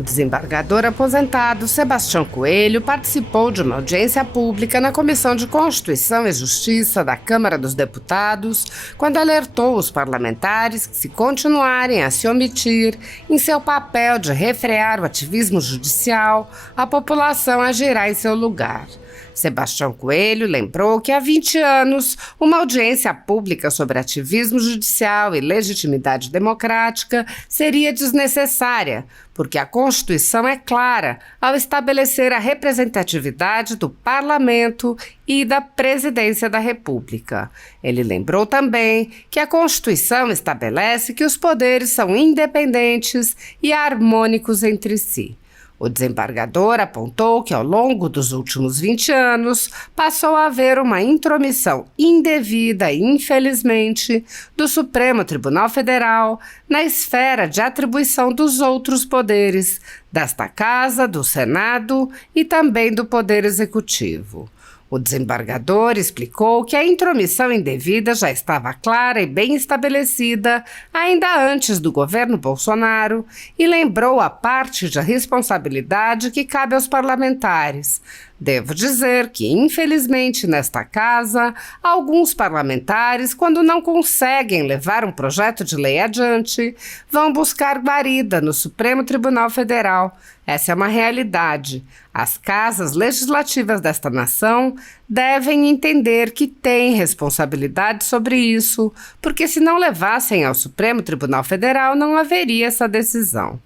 O desembargador aposentado Sebastião Coelho participou de uma audiência pública na Comissão de Constituição e Justiça da Câmara dos Deputados, quando alertou os parlamentares que, se continuarem a se omitir em seu papel de refrear o ativismo judicial, a população agirá em seu lugar. Sebastião Coelho lembrou que há 20 anos uma audiência pública sobre ativismo judicial e legitimidade democrática seria desnecessária, porque a Constituição é clara ao estabelecer a representatividade do Parlamento e da Presidência da República. Ele lembrou também que a Constituição estabelece que os poderes são independentes e harmônicos entre si. O desembargador apontou que, ao longo dos últimos 20 anos, passou a haver uma intromissão indevida e, infelizmente, do Supremo Tribunal Federal na esfera de atribuição dos outros poderes, desta Casa, do Senado e também do Poder Executivo. O desembargador explicou que a intromissão indevida já estava clara e bem estabelecida ainda antes do governo Bolsonaro e lembrou a parte de responsabilidade que cabe aos parlamentares. Devo dizer que, infelizmente, nesta casa, alguns parlamentares, quando não conseguem levar um projeto de lei adiante, vão buscar guarida no Supremo Tribunal Federal. Essa é uma realidade. As casas legislativas desta nação devem entender que têm responsabilidade sobre isso, porque se não levassem ao Supremo Tribunal Federal, não haveria essa decisão.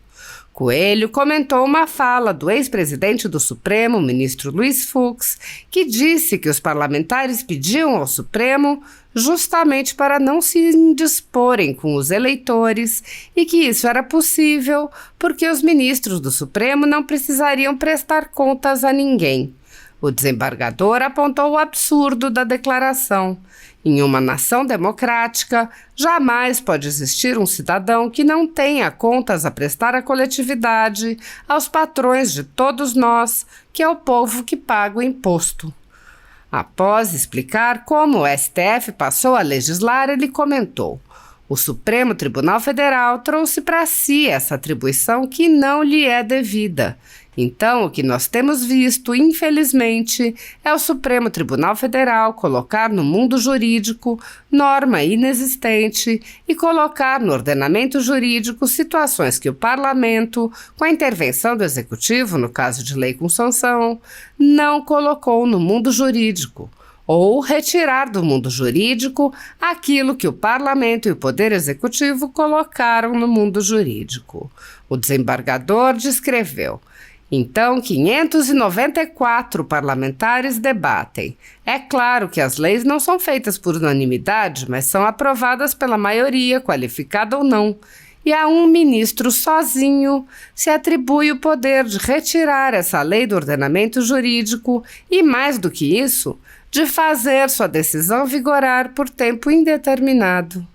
Coelho comentou uma fala do ex-presidente do Supremo, ministro Luiz Fux, que disse que os parlamentares pediam ao Supremo justamente para não se indisporem com os eleitores e que isso era possível porque os ministros do Supremo não precisariam prestar contas a ninguém. O desembargador apontou o absurdo da declaração. Em uma nação democrática, jamais pode existir um cidadão que não tenha contas a prestar à coletividade, aos patrões de todos nós, que é o povo que paga o imposto. Após explicar como o STF passou a legislar, ele comentou: o Supremo Tribunal Federal trouxe para si essa atribuição que não lhe é devida. Então, o que nós temos visto, infelizmente, é o Supremo Tribunal Federal colocar no mundo jurídico norma inexistente e colocar no ordenamento jurídico situações que o Parlamento, com a intervenção do Executivo, no caso de lei com sanção, não colocou no mundo jurídico, ou retirar do mundo jurídico aquilo que o Parlamento e o Poder Executivo colocaram no mundo jurídico. O desembargador descreveu: então, 594 parlamentares debatem. É claro que as leis não são feitas por unanimidade, mas são aprovadas pela maioria, qualificada ou não. E a um ministro sozinho se atribui o poder de retirar essa lei do ordenamento jurídico e, mais do que isso, de fazer sua decisão vigorar por tempo indeterminado.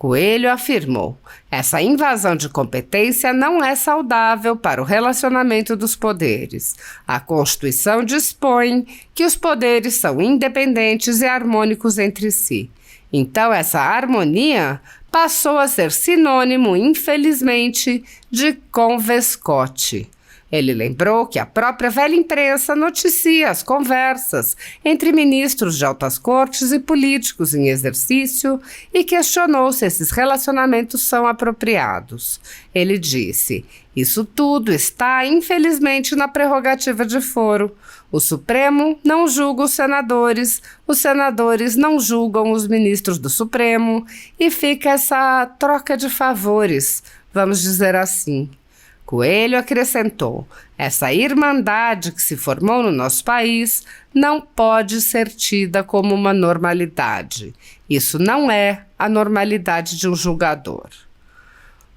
Coelho afirmou: essa invasão de competência não é saudável para o relacionamento dos poderes. A Constituição dispõe que os poderes são independentes e harmônicos entre si. Então, essa harmonia passou a ser sinônimo, infelizmente, de convescote. Ele lembrou que a própria velha imprensa noticia as conversas entre ministros de altas cortes e políticos em exercício e questionou se esses relacionamentos são apropriados. Ele disse: isso tudo está, infelizmente, na prerrogativa de foro. O Supremo não julga os senadores não julgam os ministros do Supremo e fica essa troca de favores, vamos dizer assim. Coelho acrescentou: essa irmandade que se formou no nosso país não pode ser tida como uma normalidade. Isso não é a normalidade de um julgador.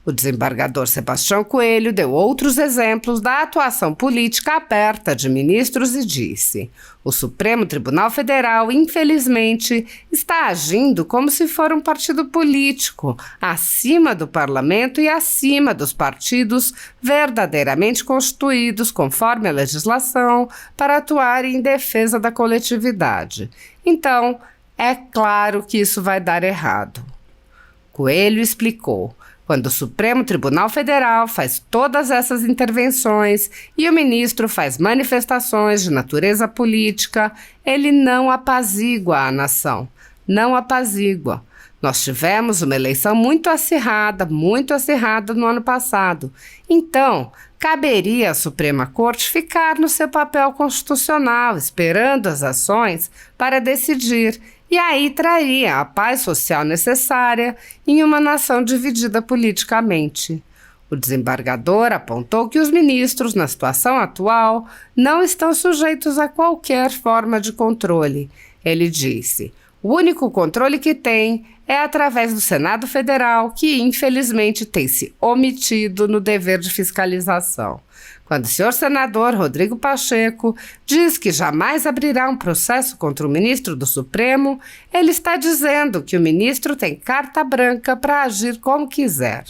O desembargador Sebastião Coelho deu outros exemplos da atuação política aberta de ministros e disse: o Supremo Tribunal Federal, infelizmente, está agindo como se for um partido político, acima do parlamento e acima dos partidos verdadeiramente constituídos conforme a legislação para atuar em defesa da coletividade. Então, é claro que isso vai dar errado. Coelho explicou: Quando o Supremo Tribunal Federal faz todas essas intervenções e o ministro faz manifestações de natureza política, ele não apazigua a nação, não apazigua. Nós tivemos uma eleição muito acirrada no ano passado. Então, caberia à Suprema Corte ficar no seu papel constitucional, esperando as ações para decidir, e aí traria a paz social necessária em uma nação dividida politicamente. O desembargador apontou que os ministros, na situação atual, não estão sujeitos a qualquer forma de controle. Ele disse: o único controle que tem é através do Senado Federal, que infelizmente tem se omitido no dever de fiscalização. Quando o senhor senador Rodrigo Pacheco diz que jamais abrirá um processo contra o ministro do Supremo, ele está dizendo que o ministro tem carta branca para agir como quiser.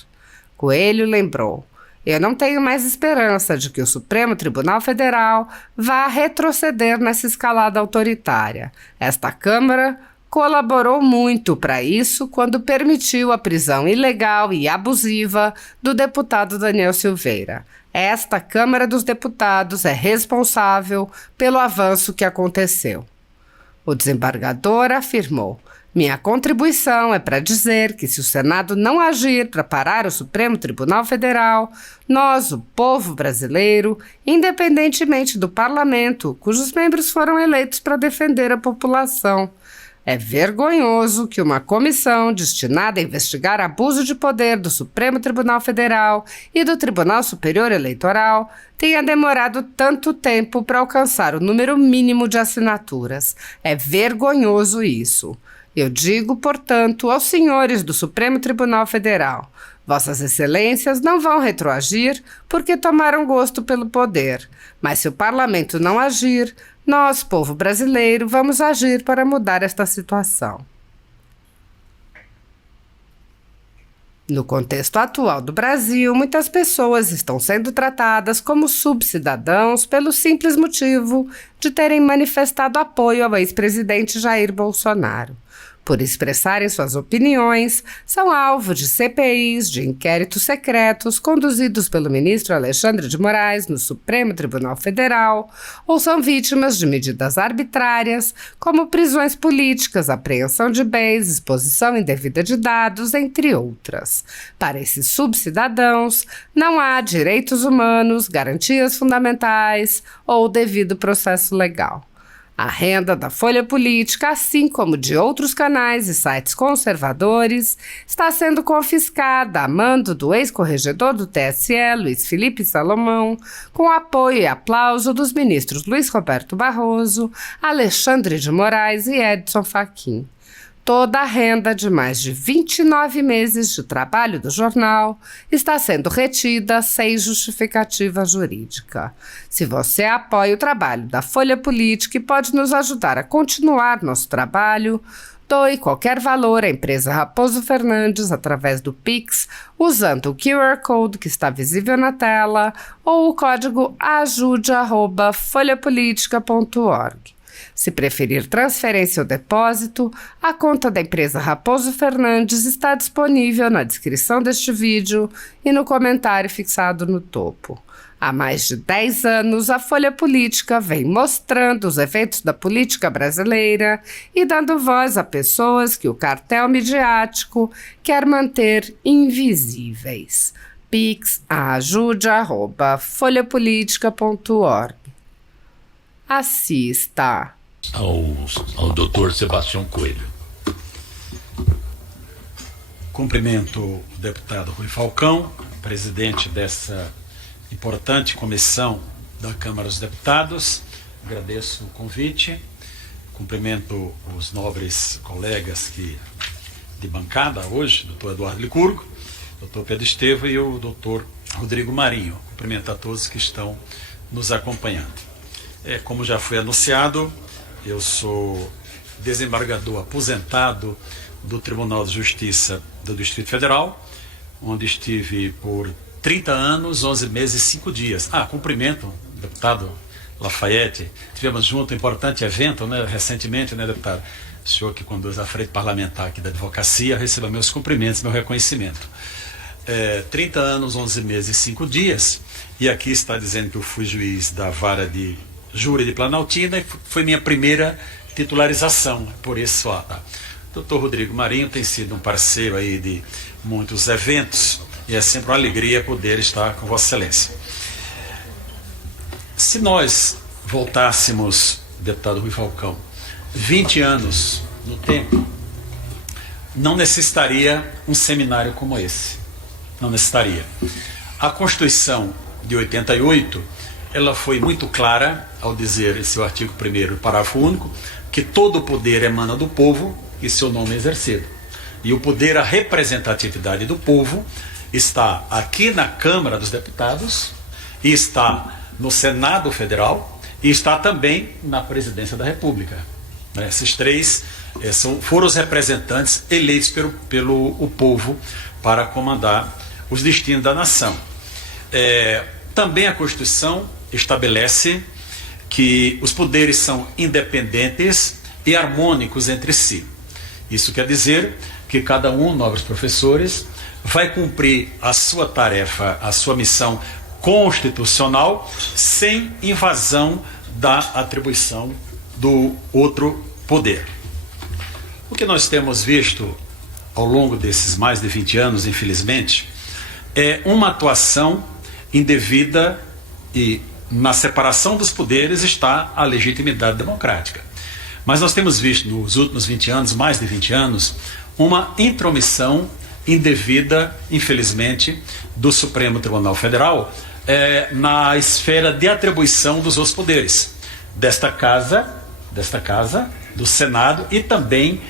Coelho lembrou: eu não tenho mais esperança de que o Supremo Tribunal Federal vá retroceder nessa escalada autoritária. Esta Câmara colaborou muito para isso quando permitiu a prisão ilegal e abusiva do deputado Daniel Silveira. Esta Câmara dos Deputados é responsável pelo avanço que aconteceu. O desembargador afirmou: minha contribuição é para dizer que se o Senado não agir para parar o Supremo Tribunal Federal, nós, o povo brasileiro, independentemente do parlamento, cujos membros foram eleitos para defender a população, é vergonhoso que uma comissão destinada a investigar abuso de poder do Supremo Tribunal Federal e do Tribunal Superior Eleitoral tenha demorado tanto tempo para alcançar o número mínimo de assinaturas. É vergonhoso isso. Eu digo, portanto, aos senhores do Supremo Tribunal Federal: Vossas Excelências não vão retroagir porque tomaram gosto pelo poder, mas se o parlamento não agir, nós, povo brasileiro, vamos agir para mudar esta situação. No contexto atual do Brasil, muitas pessoas estão sendo tratadas como subcidadãos pelo simples motivo de terem manifestado apoio ao ex-presidente Jair Bolsonaro. Por expressarem suas opiniões, são alvo de CPIs, de inquéritos secretos conduzidos pelo ministro Alexandre de Moraes no Supremo Tribunal Federal, ou são vítimas de medidas arbitrárias, como prisões políticas, apreensão de bens, exposição indevida de dados, entre outras. Para esses subcidadãos, não há direitos humanos, garantias fundamentais ou devido processo legal. A renda da Folha Política, assim como de outros canais e sites conservadores, está sendo confiscada a mando do ex-corregedor do TSE, Luiz Felipe Salomão, com apoio e aplauso dos ministros Luiz Roberto Barroso, Alexandre de Moraes e Edson Fachin. Toda a renda de mais de 29 meses de trabalho do jornal está sendo retida sem justificativa jurídica. Se você apoia o trabalho da Folha Política e pode nos ajudar a continuar nosso trabalho, doe qualquer valor à empresa Raposo Fernandes através do Pix, usando o QR Code que está visível na tela ou o código ajude@folhapolitica.org. Se preferir transferência ou depósito, a conta da empresa Raposo Fernandes está disponível na descrição deste vídeo e no comentário fixado no topo. Há mais de 10 anos, a Folha Política vem mostrando os eventos da política brasileira e dando voz a pessoas que o cartel midiático quer manter invisíveis. pix@ajude@folhapolitica.org. Assista ao Dr. Sebastião Coelho. Cumprimento o deputado Rui Falcão, presidente dessa importante comissão da Câmara dos Deputados. Agradeço o convite. Cumprimento os nobres colegas de bancada hoje, doutor Eduardo Licurgo, doutor Pedro Estevam e o doutor Rodrigo Marinho. Cumprimento a todos que estão nos acompanhando. Como já foi anunciado, eu sou desembargador aposentado do Tribunal de Justiça do Distrito Federal, onde estive por 30 anos, 11 meses e 5 dias. Cumprimento o deputado Lafayette. Tivemos junto um importante evento, recentemente, deputado? O senhor que conduz a frente parlamentar aqui da advocacia, receba meus cumprimentos, meu reconhecimento. 30 anos, 11 meses e 5 dias, e aqui está dizendo que eu fui juiz da vara de júri de Planaltina e foi minha primeira titularização, por isso Dr. Rodrigo Marinho tem sido um parceiro aí de muitos eventos e é sempre uma alegria poder estar com Vossa Excelência. Se nós voltássemos, deputado Rui Falcão, 20 anos no tempo, não necessitaria um seminário como esse. Não necessitaria. A Constituição de 88, ela foi muito clara ao dizer em seu artigo 1º, parágrafo único, que todo o poder emana do povo e seu nome é exercido. E o poder, a representatividade do povo, está aqui na Câmara dos Deputados, e está no Senado Federal, e está também na Presidência da República. Esses três foram os representantes eleitos pelo povo para comandar os destinos da nação. Também a Constituição estabelece que os poderes são independentes e harmônicos entre si. Isso quer dizer que cada um, nobres professores, vai cumprir a sua tarefa, a sua missão constitucional, sem invasão da atribuição do outro poder. O que nós temos visto ao longo desses mais de 20 anos, infelizmente, é uma atuação indevida, e na separação dos poderes está a legitimidade democrática. Mas nós temos visto nos últimos 20 anos, mais de 20 anos, uma intromissão indevida, infelizmente, do Supremo Tribunal Federal na esfera de atribuição dos outros poderes, desta casa, do Senado e também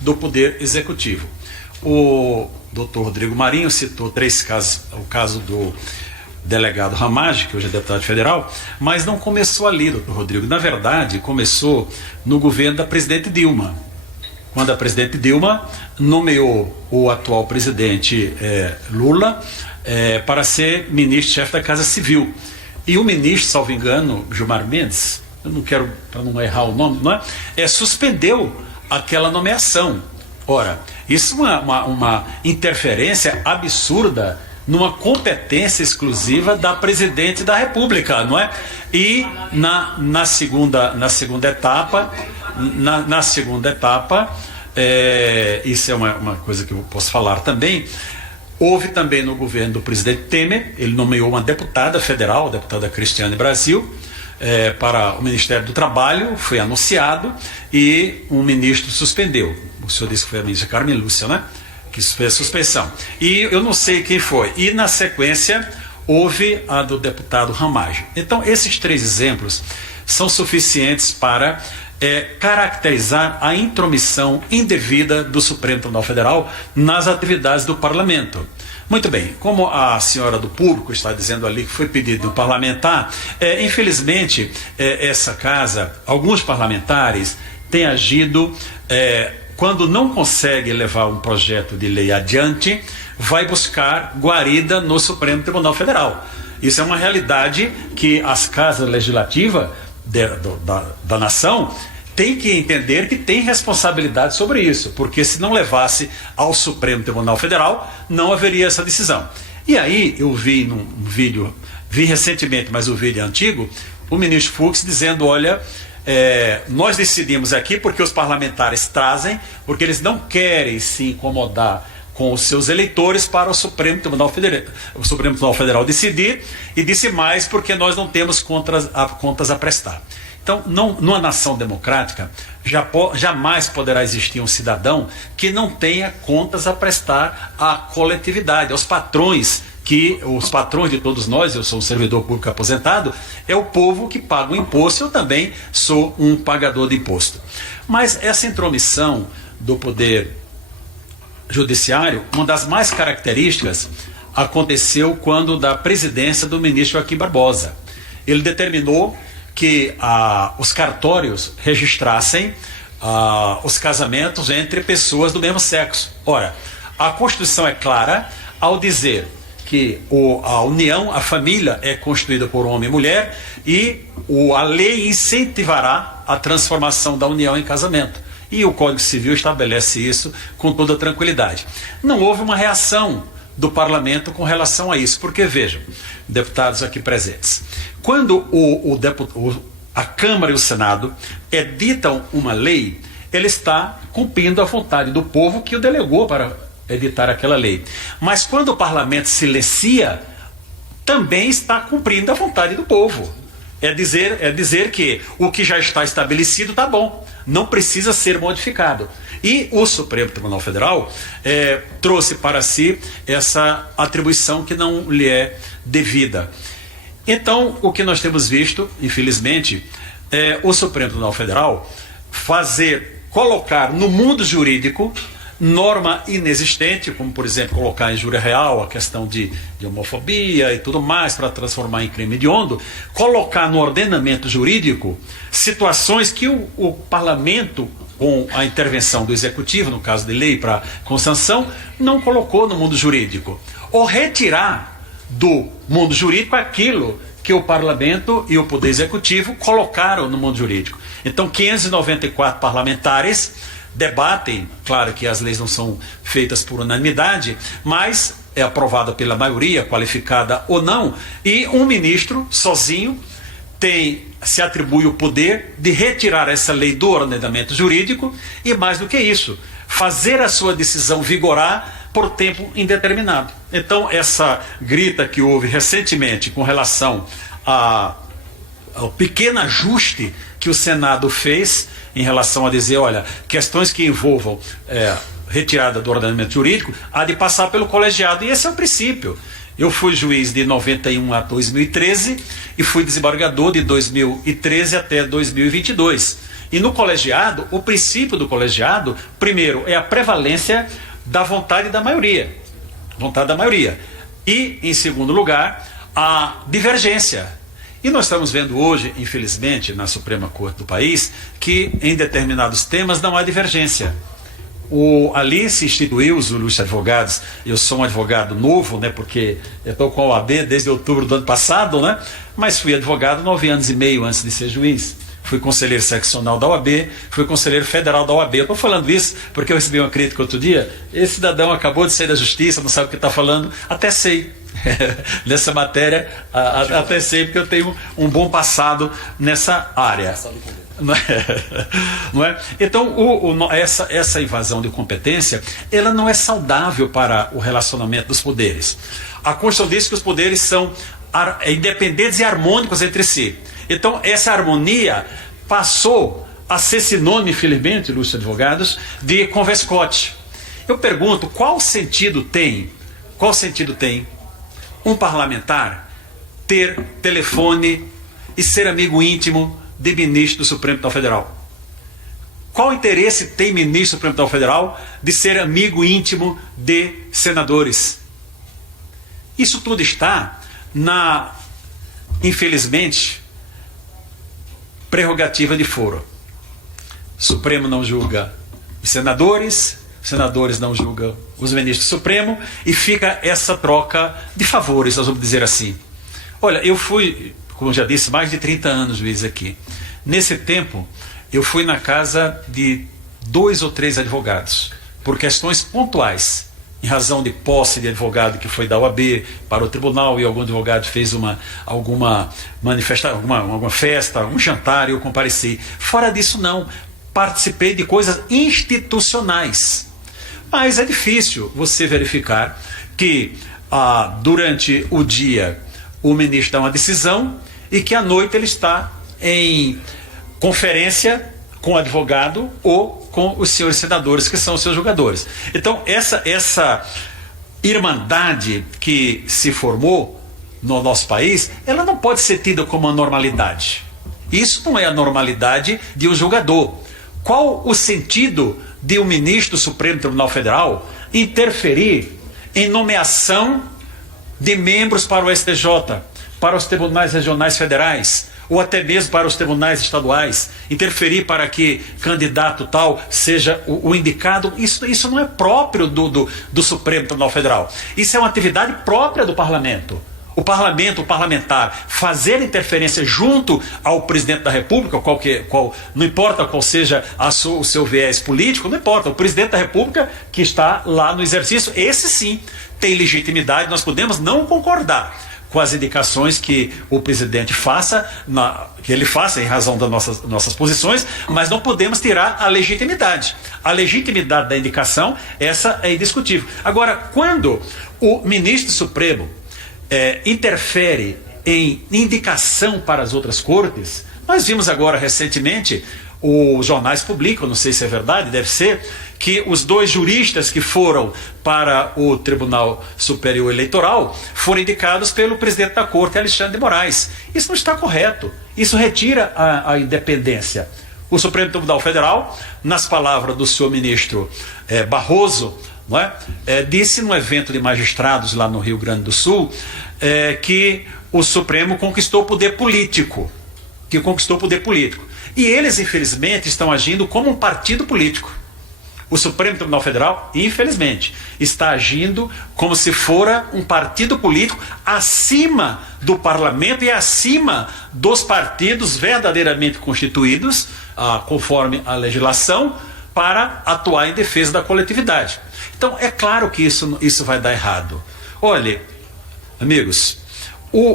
do Poder Executivo. O Dr. Rodrigo Marinho citou 3 casos, o caso do delegado Ramage, que hoje é deputado federal, mas não começou ali, doutor Rodrigo. Na verdade, começou no governo da presidente Dilma, quando a presidente Dilma nomeou o atual presidente Lula para ser ministro-chefe da Casa Civil. E o ministro, salvo engano, Gilmar Mendes, eu não quero, para não errar o nome, não é? Suspendeu aquela nomeação. Ora, isso é uma interferência absurda numa competência exclusiva da presidente da República, não é? E na segunda etapa, isso é uma coisa que eu posso falar também, houve também no governo do presidente Temer, ele nomeou uma deputada federal, a deputada Cristiane Brasil, para o Ministério do Trabalho, foi anunciado, e um ministro suspendeu. O senhor disse que foi a ministra Carmen Lúcia, né? Que fez suspensão. E eu não sei quem foi. E na sequência houve a do deputado Ramage. Então esses 3 exemplos são suficientes para caracterizar a intromissão indevida do Supremo Tribunal Federal nas atividades do parlamento. Muito bem, como a senhora do público está dizendo ali que foi pedido do parlamentar, infelizmente essa casa, alguns parlamentares têm agido quando não consegue levar um projeto de lei adiante, vai buscar guarida no Supremo Tribunal Federal. Isso é uma realidade que as casas legislativas da nação têm que entender que tem responsabilidade sobre isso, porque se não levasse ao Supremo Tribunal Federal, não haveria essa decisão. E aí eu vi num vídeo, vi recentemente, mas o vídeo é antigo, o ministro Fux dizendo, olha, nós decidimos aqui porque os parlamentares trazem, porque eles não querem se incomodar com os seus eleitores para o Supremo Tribunal Federal decidir, e disse mais porque nós não temos contas a prestar. Então, numa nação democrática, jamais poderá existir um cidadão que não tenha contas a prestar à coletividade, aos patrões, os patrões de todos nós. Eu sou um servidor público aposentado, é o povo que paga o imposto, eu também sou um pagador de imposto. Mas essa intromissão do poder judiciário, uma das mais características, aconteceu quando da presidência do ministro Joaquim Barbosa. Ele determinou que os cartórios registrassem os casamentos entre pessoas do mesmo sexo. Ora, a Constituição é clara ao dizer que a união, a família é constituída por homem e mulher, e a lei incentivará a transformação da união em casamento. E o Código Civil estabelece isso com toda tranquilidade. Não houve uma reação do parlamento com relação a isso. Porque, vejam, deputados aqui presentes, quando a Câmara e o Senado editam uma lei, ele está cumprindo a vontade do povo que o delegou para editar aquela lei. Mas quando o parlamento silencia, também está cumprindo a vontade do povo. É dizer que o que já está estabelecido está bom, não precisa ser modificado. E o Supremo Tribunal Federal trouxe para si essa atribuição que não lhe é devida. Então, o que nós temos visto, infelizmente, é o Supremo Tribunal Federal colocar no mundo jurídico norma inexistente, como, por exemplo, colocar em injúria real a questão de homofobia e tudo mais, para transformar em crime hediondo, colocar no ordenamento jurídico situações que o parlamento, com a intervenção do executivo, no caso de lei com sanção, não colocou no mundo jurídico. Ou retirar do mundo jurídico aquilo que o parlamento e o poder executivo colocaram no mundo jurídico. Então, 594 parlamentares debatem, claro que as leis não são feitas por unanimidade, mas é aprovada pela maioria, qualificada ou não, e um ministro, sozinho, se atribui o poder de retirar essa lei do ordenamento jurídico e, mais do que isso, fazer a sua decisão vigorar por tempo indeterminado. Então, essa grita que houve recentemente com relação ao pequeno ajuste que o Senado fez em relação a dizer, olha, questões que envolvam retirada do ordenamento jurídico, há de passar pelo colegiado, e esse é o princípio. Eu fui juiz de 91 a 2013 e fui desembargador de 2013 até 2022. E no colegiado, o princípio do colegiado, primeiro, é a prevalência da vontade da maioria. Vontade da maioria. E, em segundo lugar, a divergência. E nós estamos vendo hoje, infelizmente, na Suprema Corte do país, que em determinados temas não há divergência. Ali se instituiu os ilustres advogados. Eu sou um advogado novo, né, porque eu estou com a OAB desde outubro do ano passado, né, mas fui advogado 9 anos e meio antes de ser juiz. Fui conselheiro seccional da OAB, fui conselheiro federal da OAB. Eu estou falando isso porque eu recebi uma crítica outro dia. Esse cidadão acabou de sair da justiça, não sabe o que está falando. Até sei. Nessa matéria, até sei, porque eu tenho um bom passado nessa área. Não é? Então, essa invasão de competência, ela não é saudável para o relacionamento dos poderes. A Constituição diz que os poderes são independentes e harmônicos entre si. Então, essa harmonia passou a ser sinônimo, infelizmente, ilustres advogados, de convescote. Eu pergunto, qual sentido tem um parlamentar ter telefone e ser amigo íntimo de ministro do Supremo Tribunal Federal? Qual interesse tem ministro do Supremo Tribunal Federal de ser amigo íntimo de senadores? Isso tudo está infelizmente, prerrogativa de foro. O Supremo não julga os senadores não julgam os ministros do Supremo, e fica essa troca de favores, nós vamos dizer assim. Olha, eu fui, como já disse, mais de 30 anos juiz aqui. Nesse tempo, eu fui na casa de 2 ou 3 advogados, por questões pontuais, em razão de posse de advogado que foi da OAB para o tribunal, e algum advogado fez alguma manifestação, alguma festa, algum jantar, e eu compareci. Fora disso, não. Participei de coisas institucionais. Mas é difícil você verificar que durante o dia o ministro dá uma decisão e que à noite ele está em conferência com o advogado ou com os senhores senadores, que são os seus julgadores. Então, essa irmandade que se formou no nosso país, ela não pode ser tida como uma normalidade. Isso não é a normalidade de um julgador. Qual o sentido de um ministro do Supremo Tribunal Federal interferir em nomeação de membros para o STJ, para os tribunais regionais federais, ou até mesmo para os tribunais estaduais, interferir para que candidato tal seja o indicado? Isso não é próprio do Supremo Tribunal Federal. Isso é uma atividade própria do parlamento. O parlamentar, fazer interferência junto ao presidente da República, não importa qual seja o seu viés político, não importa, o presidente da República que está lá no exercício, esse sim tem legitimidade, nós podemos não concordar com as indicações que o presidente faça, que ele faça em razão das nossas posições, mas não podemos tirar a legitimidade. A legitimidade da indicação, essa é indiscutível. Agora, quando o ministro Supremo interfere em indicação para as outras cortes, nós vimos agora recentemente, os jornais publicam, não sei se é verdade, deve ser, que os 2 juristas que foram para o Tribunal Superior Eleitoral foram indicados pelo presidente da Corte, Alexandre de Moraes. Isso não está correto. Isso retira a independência. O Supremo Tribunal Federal, nas palavras do senhor ministro Barroso, não é? Disse num evento de magistrados lá no Rio Grande do Sul que o Supremo conquistou o poder político. E eles, infelizmente, estão agindo como um partido político. O Supremo Tribunal Federal, infelizmente, está agindo como se fora um partido político acima do parlamento e acima dos partidos verdadeiramente constituídos, conforme a legislação, para atuar em defesa da coletividade. Então, é claro que isso vai dar errado. Olha, amigos,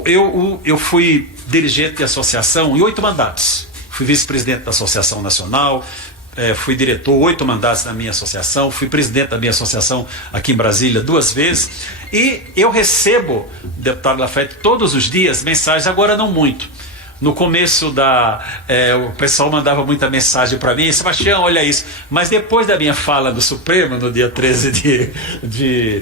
eu fui dirigente de associação em 8 mandatos. Fui vice-presidente da Associação Nacional, fui diretor 8 mandatos na minha associação, fui presidente da minha associação aqui em Brasília 2 vezes, e eu recebo, deputado Lafayette, todos os dias mensagens, agora não muito. No começo o pessoal mandava muita mensagem para mim, Sebastião, olha isso, mas depois da minha fala do Supremo, no dia 13 de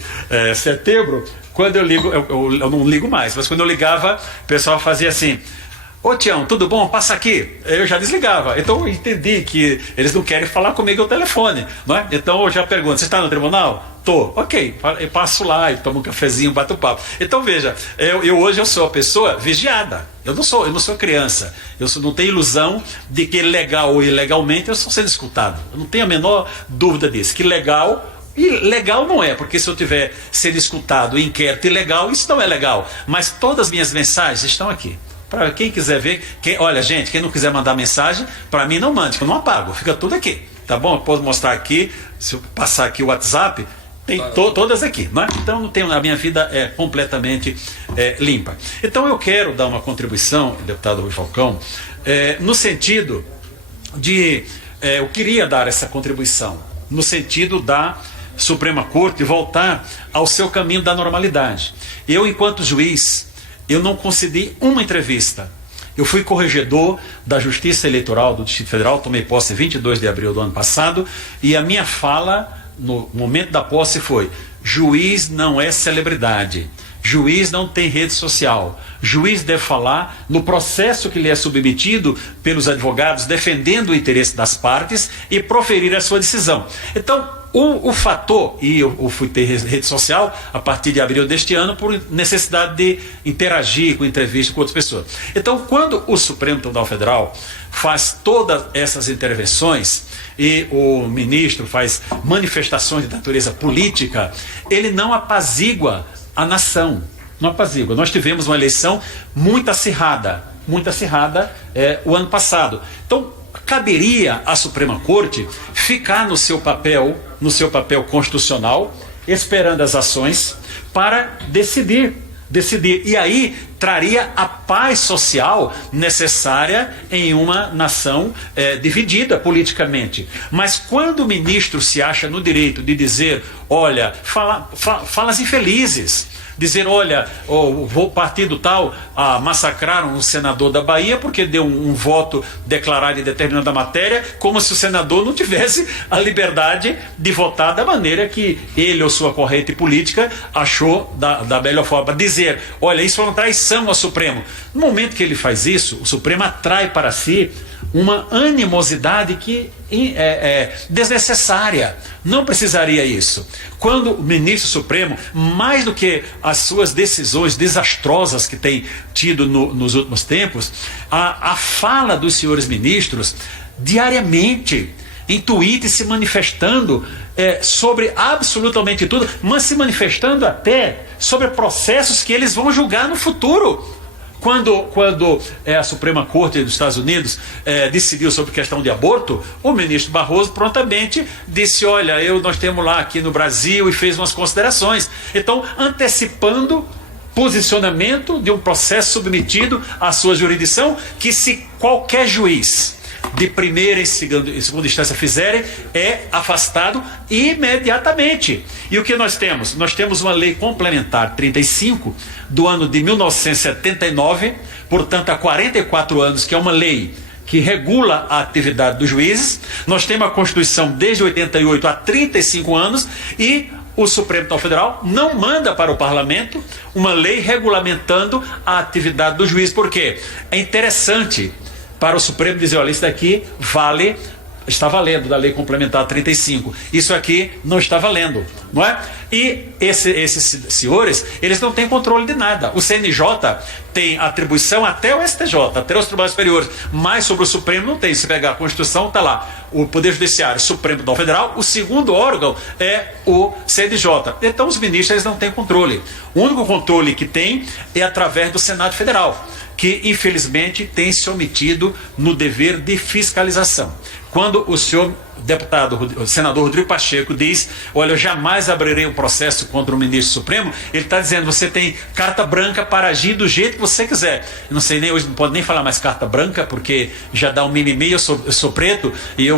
setembro, quando eu ligo, eu não ligo mais, mas quando eu ligava, o pessoal fazia assim: ô Tião, tudo bom? Passa aqui. Eu já desligava. Então eu entendi que eles não querem falar comigo ao telefone, não é? Então eu já pergunto: você está no tribunal? Tô. Ok, eu passo lá e tomo um cafezinho, bato papo. Então veja, hoje eu sou uma pessoa vigiada. Eu não sou criança. Não tenho ilusão de que legal ou ilegalmente eu estou sendo escutado. Eu não tenho a menor dúvida disso. Que legal... E legal não é, porque se eu tiver sendo escutado em inquérito ilegal, isso não é legal. Mas todas as minhas mensagens estão aqui. Para quem quiser ver, olha gente, quem não quiser mandar mensagem, para mim não mande, que eu não apago, fica tudo aqui, tá bom? Eu posso mostrar aqui, se eu passar aqui o WhatsApp, tem todas aqui, não é? Então não tenho, a minha vida é completamente limpa. Então eu quero dar uma contribuição, deputado Rui Falcão, no sentido de, eu queria dar essa contribuição, no sentido da Suprema Corte voltar ao seu caminho da normalidade. Eu, enquanto juiz, eu não concedi uma entrevista. Eu fui corregedor da Justiça Eleitoral do Distrito Federal, tomei posse em 22 de abril do ano passado, e a minha fala, no momento da posse, foi: juiz não é celebridade, juiz não tem rede social, juiz deve falar no processo que lhe é submetido pelos advogados, defendendo o interesse das partes e proferir a sua decisão. Então, o fator, e eu fui ter rede social a partir de abril deste ano por necessidade de interagir com entrevistas com outras pessoas. Então, quando o Supremo Tribunal Federal faz todas essas intervenções e o ministro faz manifestações de natureza política, ele não apazigua a nação, não apazigua. Nós tivemos uma eleição muito acirrada o ano passado. Então, caberia à Suprema Corte ficar no seu papel constitucional, esperando as ações para decidir. E aí traria a paz social necessária em uma nação dividida politicamente. Mas quando o ministro se acha no direito de dizer, olha, falas infelizes, dizer, olha, o partido tal massacraram um senador da Bahia porque deu um voto declarado em determinada matéria, como se o senador não tivesse a liberdade de votar da maneira que ele ou sua corrente política achou da melhor forma. Dizer, olha, isso é uma traição ao Supremo. No momento que ele faz isso, o Supremo atrai para si uma animosidade que é desnecessária. Não precisaria isso. Quando o ministro Supremo, mais do que as suas decisões desastrosas que tem tido nos últimos tempos, a fala dos senhores ministros diariamente, em tweet, se manifestando sobre absolutamente tudo, mas se manifestando até sobre processos que eles vão julgar no futuro. Quando a Suprema Corte dos Estados Unidos decidiu sobre questão de aborto, o ministro Barroso prontamente disse, olha, nós temos lá aqui no Brasil, e fez umas considerações. Então, antecipando posicionamento de um processo submetido à sua jurisdição, que se qualquer juiz de primeira e segunda instância fizerem, é afastado imediatamente. E o que nós temos? Nós temos uma lei complementar 35 do ano de 1979, portanto há 44 anos, que é uma lei que regula a atividade dos juízes. Nós temos a Constituição desde 88 há 35 anos, e o Supremo Tribunal Federal não manda para o Parlamento uma lei regulamentando a atividade do juiz. Por quê? É interessante para o Supremo dizer, olha, isso daqui está valendo da Lei Complementar 35. Isso aqui não está valendo, não é? E esses senhores, eles não têm controle de nada. O CNJ tem atribuição até o STJ, até os tribunais superiores, mas sobre o Supremo não tem. Se pegar a Constituição, está lá o Poder Judiciário, Supremo Tribunal Federal, o segundo órgão é o CNJ. Então os ministros, eles não têm controle. O único controle que tem é através do Senado Federal, que infelizmente tem se omitido no dever de fiscalização. Quando o senhor o senador Rodrigo Pacheco diz, olha, eu jamais abrirei um processo contra o ministro Supremo, ele está dizendo, você tem carta branca para agir do jeito que você quiser. Eu não sei, nem hoje não pode nem falar mais carta branca, porque já dá um mimimi. Eu sou preto, e eu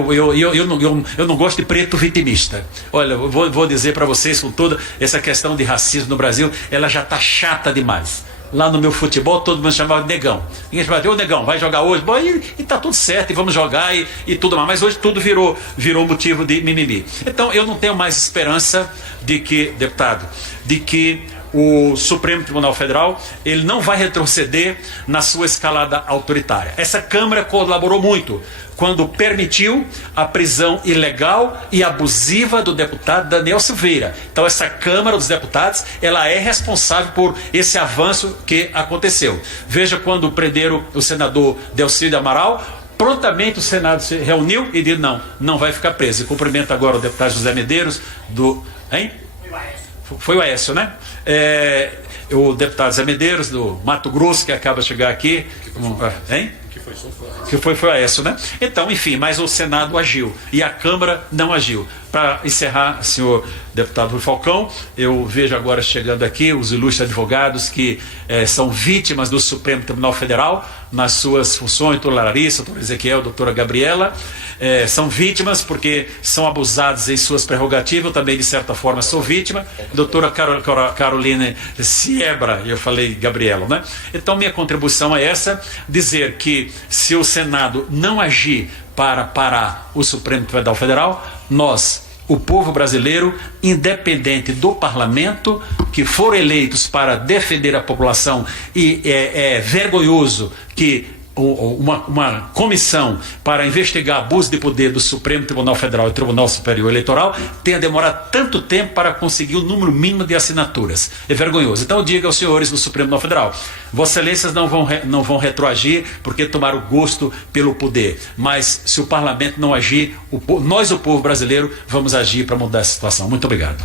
não gosto de preto vitimista. Olha, eu vou dizer para vocês, com toda essa questão de racismo no Brasil, ela já está chata demais. Lá no meu futebol, todo mundo chamava de negão. Ninguém chamava de, ô negão, vai jogar hoje? Bom, e tá tudo certo, e vamos jogar, e tudo mais. Mas hoje tudo virou motivo de mimimi. Então, eu não tenho mais esperança de que, deputado, de que o Supremo Tribunal Federal, ele não vai retroceder na sua escalada autoritária. Essa Câmara colaborou muito quando permitiu a prisão ilegal e abusiva do deputado Daniel Silveira. Então essa Câmara dos Deputados, ela é responsável por esse avanço que aconteceu. Veja, quando prenderam o senador Delcídio Amaral, prontamente o Senado se reuniu e disse, não vai ficar preso. E cumprimento agora o deputado José Medeiros Foi o Aécio, né? O deputado Zé Medeiros, do Mato Grosso, que acaba de chegar aqui. Que foi o Aécio, né? Então, enfim, mas o Senado agiu e a Câmara não agiu. Para encerrar, senhor deputado Rui Falcão, eu vejo agora chegando aqui os ilustres advogados que são vítimas do Supremo Tribunal Federal nas suas funções, doutor Larissa, doutor Ezequiel, doutora Gabriela, são vítimas porque são abusados em suas prerrogativas. Eu também, de certa forma, sou vítima. Doutora Carolina Siebra, eu falei Gabriela, né? Então, minha contribuição é essa, dizer que se o Senado não agir para parar o Supremo Tribunal Federal, nós, o povo brasileiro, independente do parlamento, que foram eleitos para defender a população, e é vergonhoso que uma comissão para investigar abuso de poder do Supremo Tribunal Federal e Tribunal Superior Eleitoral tenha demorado tanto tempo para conseguir o número mínimo de assinaturas. É vergonhoso. Então eu digo aos senhores do Supremo Tribunal Federal, Vossas Excelências não vão retroagir porque tomaram gosto pelo poder, mas se o parlamento não agir, nós, o povo brasileiro, vamos agir para mudar essa situação. Muito obrigado.